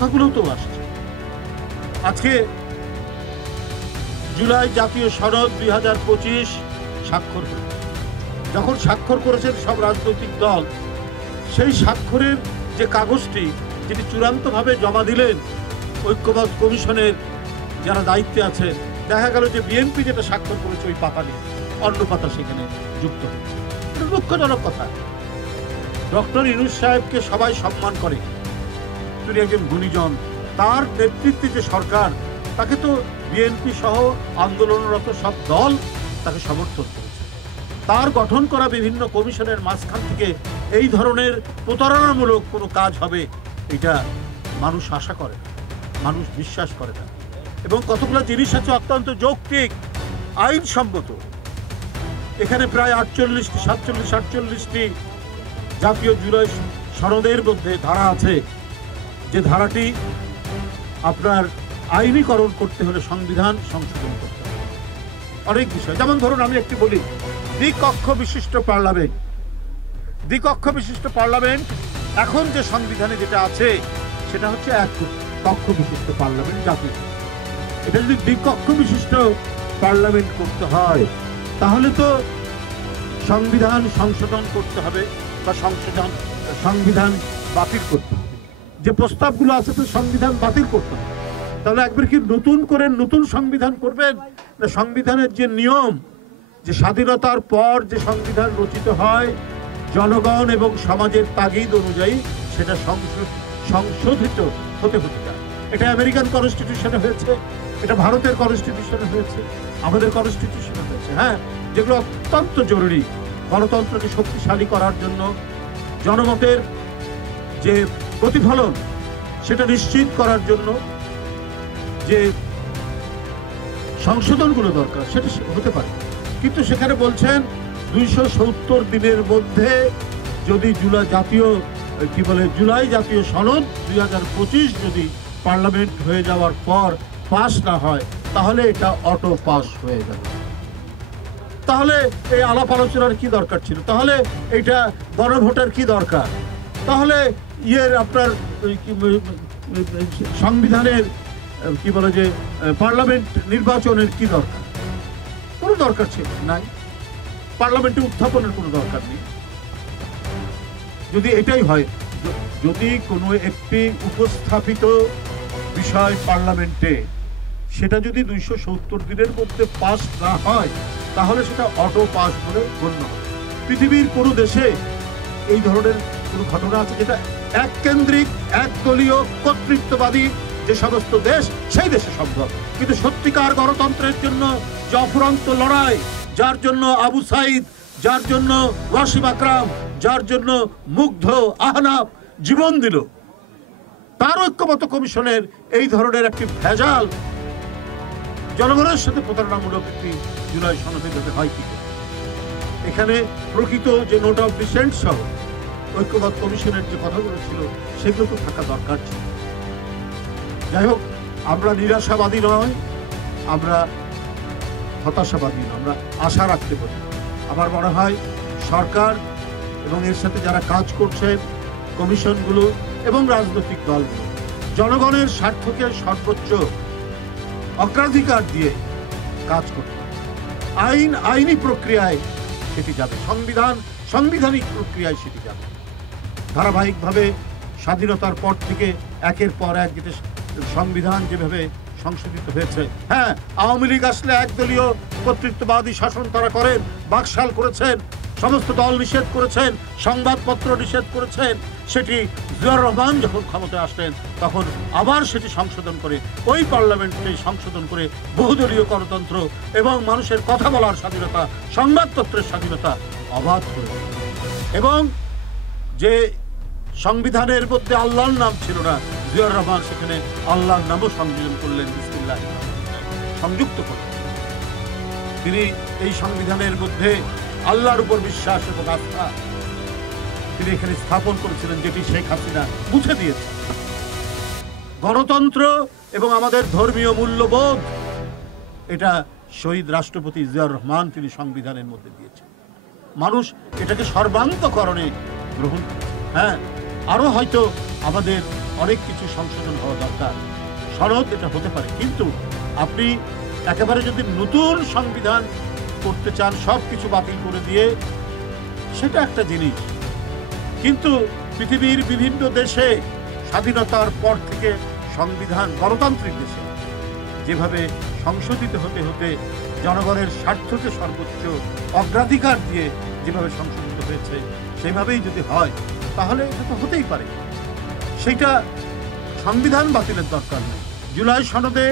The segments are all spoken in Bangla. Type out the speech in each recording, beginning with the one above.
কথাগুলো তো আসছে। আজকে জুলাই জাতীয় সনদ 2025 স্বাক্ষর হয়েছে। যখন স্বাক্ষর করেছেন সব রাজনৈতিক দল, সেই স্বাক্ষরের যে কাগজটি যেটি চূড়ান্তভাবে জমা দিলেন ঐক্যমত্য কমিশনের যারা দায়িত্বে আছেন, দেখা গেল যে বিএনপি যেটা স্বাক্ষর করেছে ওই পাতা নিয়ে অন্য পাতা সেখানে যুক্ত হয়েছে। এটা দুঃখজনক কথা। ডক্টর ইউনূস সাহেবকে সবাই সম্মান করে, তিনি একজন গুণীজন। তার নেতৃত্বে যে সরকার, তাকে তো বিএনপি সহ আন্দোলনরত সব দল তাকে সমর্থন করেছে। তার গঠন করা বিভিন্ন কমিশনের মাঝখান থেকে এই ধরনের প্রতারণামূলক কোনো কাজ হবে, এটা মানুষ আশা করে না, মানুষ বিশ্বাস করে না। এবং কতগুলো জিনিস আছে অত্যন্ত যৌক্তিক, আইনসম্মত। এখানে প্রায় 47-48টি জাতীয় জুলাই সনদের মধ্যে ধারা আছে, যে ধারাটি আপনার আইনীকরণ করতে হলে সংবিধান সংশোধন করতে হবে। অনেক বিষয়, যেমন ধরুন আমি একটি বলি, দ্বিকক্ষ বিশিষ্ট পার্লামেন্ট। দ্বিকক্ষ বিশিষ্ট পার্লামেন্ট এখন যে সংবিধানে যেটা আছে সেটা হচ্ছে এক কক্ষ বিশিষ্ট পার্লামেন্ট জাতীয়। এটা যদি দ্বিকক্ষ বিশিষ্ট পার্লামেন্ট করতে হয়, তাহলে তো সংবিধান সংশোধন করতে হবে বা সংবিধান বাতিল করতে হবে। যে প্রস্তাবগুলো আছে তো সংবিধান বাতিল করতে হবে। তাহলে একবার কি নতুন করে নতুন সংবিধান করবেন, না সংবিধানের যে নিয়ম, যে স্বাধীনতার পর যে সংবিধান রচিত হয় জনগণ এবং সমাজের তাগিদ অনুযায়ী, সেটা সংশোধিত হতে হতে চায়। এটা আমেরিকান কনস্টিটিউশনে হয়েছে, এটা ভারতের কনস্টিটিউশনে হয়েছে, আমাদের কনস্টিটিউশনে হয়েছে। হ্যাঁ, যেগুলো অত্যন্ত জরুরি গণতন্ত্রকে শক্তিশালী করার জন্য, জনমতের যে প্রতিফলন সেটা নিশ্চিত করার জন্য যে সংশোধনগুলো দরকার সেটা হতে পারে। কিন্তু সেখানে বলছেন 270 দিনের মধ্যে যদি জুলাই জাতীয় সনদ 2025 যদি পার্লামেন্ট হয়ে যাওয়ার পর পাস না হয়, তাহলে এটা অটো পাস হয়ে যাবে। তাহলে এই আলাপ আলোচনার কি দরকার ছিল? তাহলে এটা গণভোটের কি দরকার? তাহলে আপনার সংবিধানের পার্লামেন্ট নির্বাচনের কি দরকার? কোনো দরকার ছিল নাই। পার্লামেন্টে উত্থাপনের কোনো দরকার নেই। যদি এটাই হয়, যদি কোনো একটি উপস্থাপিত বিষয় পার্লামেন্টে সেটা যদি 270 দিনের মধ্যে পাস না হয়, তাহলে সেটা অটো পাস বলে গণ্য হবে। পৃথিবীর কোনো দেশে এই ধরনের কোনো ঘটনা আছে যেটা এককেন্দ্রিক, একদলীয়, কর্তৃত্ববাদী যে সমস্ত দেশ, সেই দেশে সম্ভব। কিন্তু সত্যিকার গণতন্ত্রের জন্য যে অফুরন্ত লড়াই, যার জন্য আবু সাইদ, যার জন্য ওয়াসিম আকরাম, যার জন্য মুগ্ধ আহনাফ জীবন দিল, তার ঐক্যমত্য কমিশনের এই ধরনের একটি ভেজাল জনগণের সাথে প্রতারণামূলক একটি জুলাই সনদে যেতে হয় কি? এখানে প্রকৃত যে নোট অফ ডিসেন্ট সহ ঐক্যমত্য কমিশনের যে কথাগুলো ছিল সেগুলো তো থাকা দরকার ছিল। যাই হোক, আমরা নিরাশাবাদী নয়, আমরা হতাশাবাদী নয়, আমরা আশা রাখতে পারি। আমার মনে হয় সরকার এবং এর সাথে যারা কাজ করছেন, কমিশনগুলো এবং রাজনৈতিক দলগুলো, জনগণের স্বার্থকে সর্বোচ্চ অগ্রাধিকার দিয়ে কাজ করতে। আইনি প্রক্রিয়ায় সেটি যাবে, সাংবিধানিক প্রক্রিয়ায় সেটি যাবে। ধারাবাহিকভাবে স্বাধীনতার পর থেকে একের পর এক যেটা সংবিধান যেভাবে সংশোধিত হয়েছে। হ্যাঁ, আওয়ামী লীগ আসলে একদলীয় কর্তৃত্ববাদী শাসন তারা করেন, বাকশাল করেছেন, সমস্ত দল নিষেধ করেছেন, সংবাদপত্র নিষেধ করেছেন। সেটি জিয়াউর রহমান যখন ক্ষমতায় আসলেন তখন আবার সেটি সংশোধন করে, ওই পার্লামেন্টে সংশোধন করে বহুদলীয় গণতন্ত্র এবং মানুষের কথা বলার স্বাধীনতা, সংবাদপত্রের স্বাধীনতা অবাধ করে। এবং যে সংবিধানের মধ্যে আল্লাহর নাম ছিল না, জিয়াউর রহমান সেখানে আল্লাহর নামও সংযোজন করলেন, বিসমিল্লাহ সংযুক্ত করলেন। তিনি এই সংবিধানের মধ্যে আল্লাহর উপর বিশ্বাস এবং আস্থা তিনি এখানে স্থাপন করেছিলেন, যেটি শেখ হাসিনা মুছে দিয়েছে। গণতন্ত্র এবং আমাদের ধর্মীয় মূল্যবোধ, এটা শহীদ রাষ্ট্রপতি জিয়াউর রহমান তিনি সংবিধানের মধ্যে দিয়েছেন। মানুষ এটাকে সর্বান্তকরণে গ্রহণ করে। হ্যাঁ, আরো হয়তো আমাদের অনেক কিছু সংশোধন হওয়া দরকার। সনদ এটা হতে পারে, কিন্তু আপনি একেবারে যদি নতুন সংবিধান করতে চান সব কিছু বাতিল করে দিয়ে, সেটা একটা জিনিস। কিন্তু পৃথিবীর বিভিন্ন দেশে স্বাধীনতার পর থেকে সংবিধান, গণতান্ত্রিক দেশে যেভাবে সংশোধিত হতে হতে জনগণের স্বার্থকে সর্বোচ্চ অগ্রাধিকার দিয়ে যেভাবে সংশোধিত হয়েছে, সেভাবেই যদি হয় তাহলে এটা তো হতেই পারে। সেটা সংবিধান বাতিলের দরকার নেই। জুলাই সনদে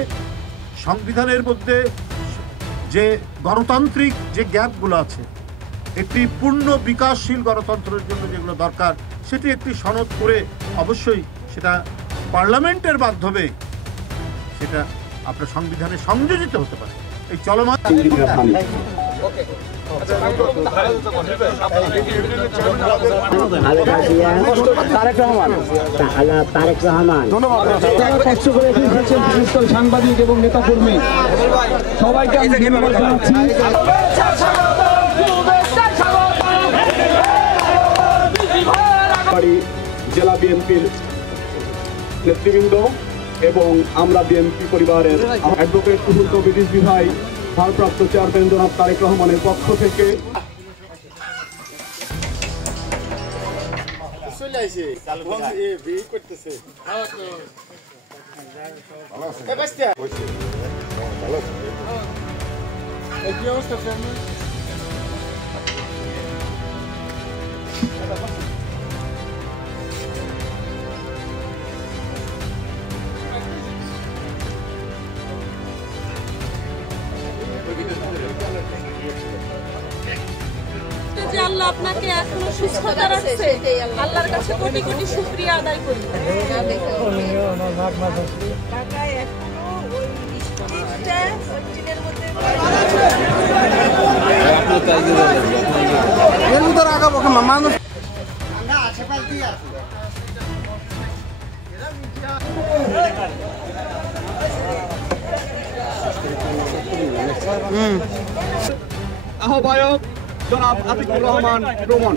সংবিধানের মধ্যে যে গণতান্ত্রিক যে গ্যাপগুলো আছে, একটি পূর্ণ বিকাশশীল গণতন্ত্রের জন্য যেগুলো দরকার, সেটি একটি সনদ করে অবশ্যই সেটা পার্লামেন্টের মাধ্যমে সেটা আপনার সংবিধানে সংযোজিত হতে পারে। এই চলমান সাংবাদিক এবং নেতা কর্মী সবাইকে আমি ধন্যবাদ জানাচ্ছি। জেলা বিএনপির নেতৃবৃন্দ এবং আমরা বিএনপি পরিবারের অ্যাডভোকেট কুহুল কবির রিজভী ভাই, ভারপ্রাপ্ত চেয়ারম্যান জনাব তারেক রহমানের পক্ষ থেকে আল্লাহ আপনাকে এখনো সুস্থতা রাখছে, আল্লাহর কাছে কোটি কোটি শুকরিয়া আদায় করি। আহ্বায়ক জনাব আতিকুর রহমান রোমন।